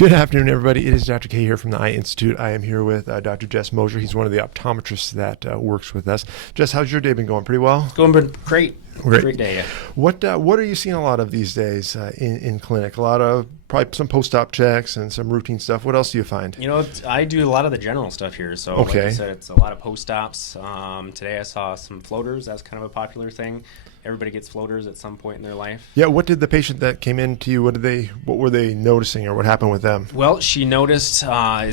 Good afternoon, everybody. It is Dr. K here from the Eye Institute. I am here with Dr. Jess Moser. He's one of the optometrists that works with us. Jess, how's your day been going? Pretty well? It's going great. Great day, yeah. What are you seeing a lot of these days in clinic? A lot of probably some post-op checks and some routine stuff. What else do you find? You know, I do a lot of the general stuff here. So Okay. like I said, it's a lot of post-ops. Today I saw some floaters. That's kind of a popular thing. Everybody gets floaters at some point in their life. Yeah, what did the patient that came in to you, what were they noticing, or what happened with them? Well, she noticed,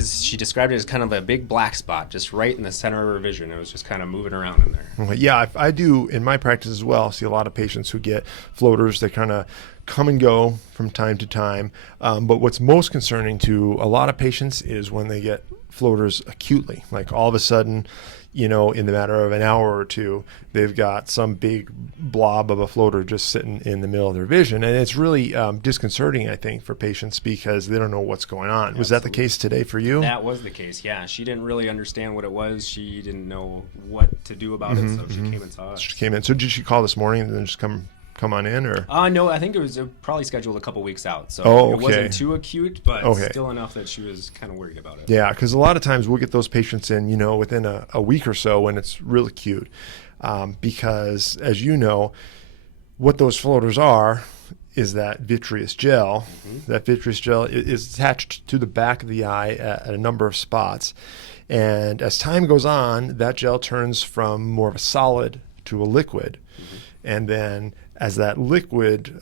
she described it as kind of a big black spot just right in the center of her vision. It was just kind of moving around in there. Okay, yeah, I do in my practice as well. See a lot of patients who get floaters. They kind of come and go from time to time. But what's most concerning to a lot of patients is when they get floaters acutely, like all of a sudden, you know, in the matter of an hour or two, they've got some big blob of a floater just sitting in the middle of their vision. And it's really disconcerting, I think, for patients because they don't know what's going on. Absolutely. Was that the case today for you? That was the case, yeah. She didn't really understand what it was. She didn't know what to do about it, so she came and saw us. She came in. So did she call this morning and then just come on in, or? No, I think it was probably scheduled a couple weeks out. So Oh, it okay. wasn't too acute, but Okay. still enough that she was kind of worried about it. Yeah, because a lot of times we'll get those patients in, you know, within a week or so when it's real acute. Because, as you know, what those floaters are is that vitreous gel. Mm-hmm. That vitreous gel is attached to the back of the eye at a number of spots. And as time goes on, that gel turns from more of a solid to a liquid. Mm-hmm. And then as that liquid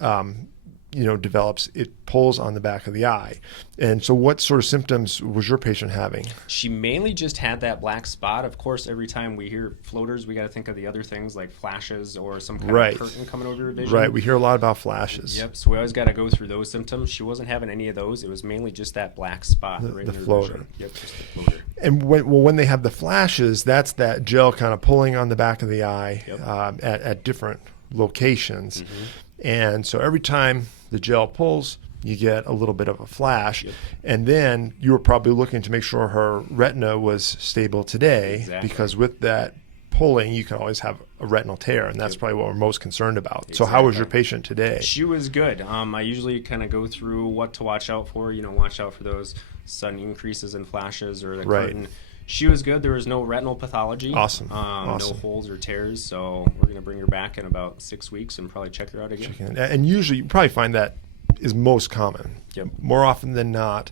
develops, it pulls on the back of the eye. And so what sort of symptoms was your patient having? She mainly just had that black spot. Of course, every time we hear floaters, we got to think of the other things like flashes or some kind Right. of curtain coming over your vision. Right, we hear a lot about flashes. Yep, so we always got to go through those symptoms. She wasn't having any of those. It was mainly just that black spot right the in her floater. vision. Yep, just the floater. And when they have the flashes, that's that gel kind of pulling on the back of the eye. Yep. At different locations. Mm-hmm. And so every time the gel pulls, you get a little bit of a flash. Yep. And then you were probably looking to make sure her retina was stable today. Exactly. Because with that pulling, you can always have a retinal tear, and that's Yep. probably what we're most concerned about. So how was your Exactly. patient today? She was good. I usually kind of go through what to watch out for. You know, watch out for those sudden increases in flashes or the Right. curtain. She was good. There was no retinal pathology. Awesome. No Awesome. holes or tears. So we're going to bring her back in about 6 weeks and probably check her out again. And usually you probably find that is most common. Yep. More often than not,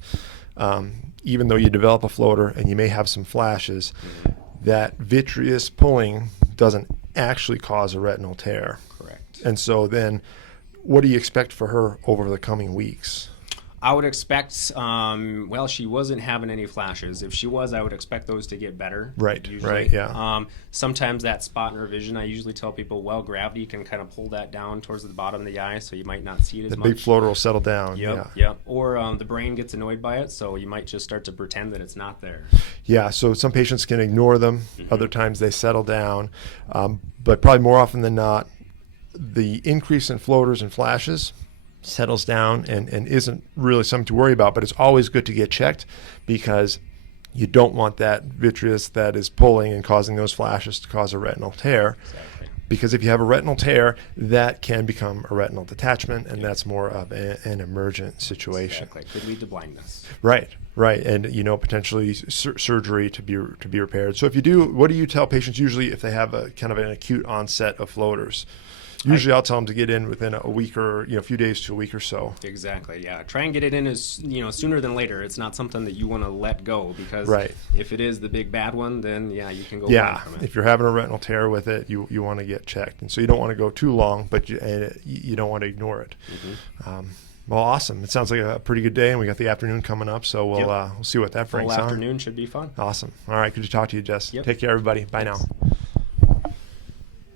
even though you develop a floater and you may have some flashes, that vitreous pulling doesn't actually cause a retinal tear. Correct. And so then what do you expect for her over the coming weeks? I would expect, she wasn't having any flashes. If she was, I would expect those to get better. Right, usually. right, yeah. Sometimes that spot in her vision, I usually tell people, gravity can kind of pull that down towards the bottom of the eye, so you might not see it as The much. big floater will settle down. Yep, Yeah. yep. Or the brain gets annoyed by it, so you might just start to pretend that it's not there. Yeah, so some patients can ignore them. Mm-hmm. Other times they settle down. But probably more often than not, the increase in floaters and flashes settles down and isn't really something to worry about. But it's always good to get checked because you don't want that vitreous that is pulling and causing those flashes to cause a retinal tear. Exactly. Because if you have a retinal tear, that can become a retinal detachment, and that's more of an emergent situation. Exactly. Could lead to blindness. Right, and potentially surgery to be repaired. So if you do, what do you tell patients usually if they have a kind of an acute onset of floaters? Usually I'll tell them to get in within a week or a few days to a week or so. Exactly. Yeah. Try and get it in as sooner than later. It's not something that you want to let go because Right. if it is the big bad one, then you can go Yeah, blind from it. if you're having a retinal tear with it, you want to get checked, and so you don't want to go too long, but you don't want to ignore it. Mm-hmm. Well, awesome. It sounds like a pretty good day, and we got the afternoon coming up, so we'll Yep. we'll see what that brings. Full Huh? afternoon should be fun. Awesome. All right, good to talk to you, Jess. Yep. Take care, everybody. Bye now.